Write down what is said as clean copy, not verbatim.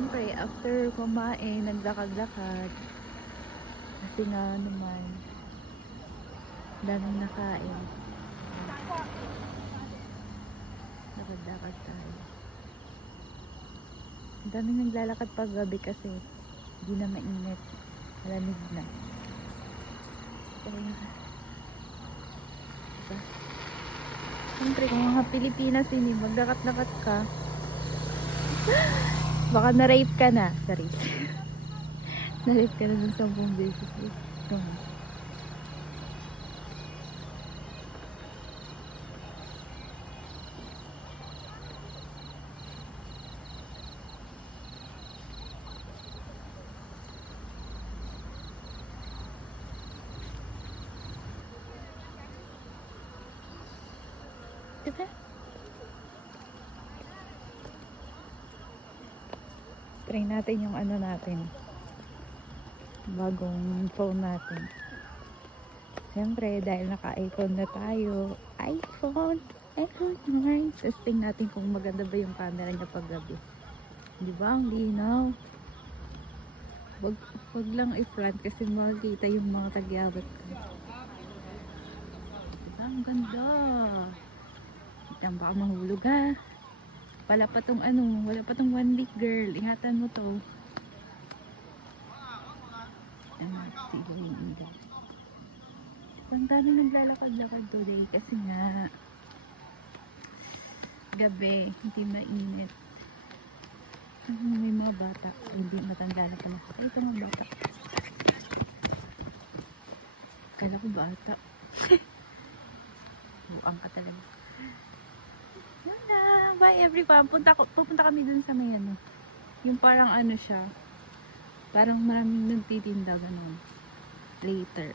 Siyempre, after kumain, naglakad-lakad. Kasi nga naman, daming nakain. Lakad-lakad tayo. Ang daming naglalakad pag gabi kasi hindi na mainit. Malamig na. Diba? Siyempre, kung mga Pilipinas ini, maglakat-lakat ka. Baka na-rape ka na. Sorry. Na-rape ka na ng 10 beses. Diba? Try natin yung ano natin. Bagong phone natin. Siyempre, dahil naka-iPhone na tayo. iPhone 9. Testing natin kung maganda ba yung camera niya pag gabi. Diba? Ang linaw. Wag lang i-front kasi makikita yung mga tagyawat ko. Diba? Ang ganda. Yan, baka mahulog ha. Wala pa tong one week girl. Ingatan mo to. Siguro yung ilaw. Ang dami naglalakad-lakad today kasi nga gabi, hindi mainit. May mga bata, hindi matanda na pala. Ay, ito mga bata. Kala ko bata. Buang ka talaga. Wala. Bye everyone. Pupunta kami dun sa may ano. Yung parang ano siya. Parang maraming nagtitinda ganun. Later.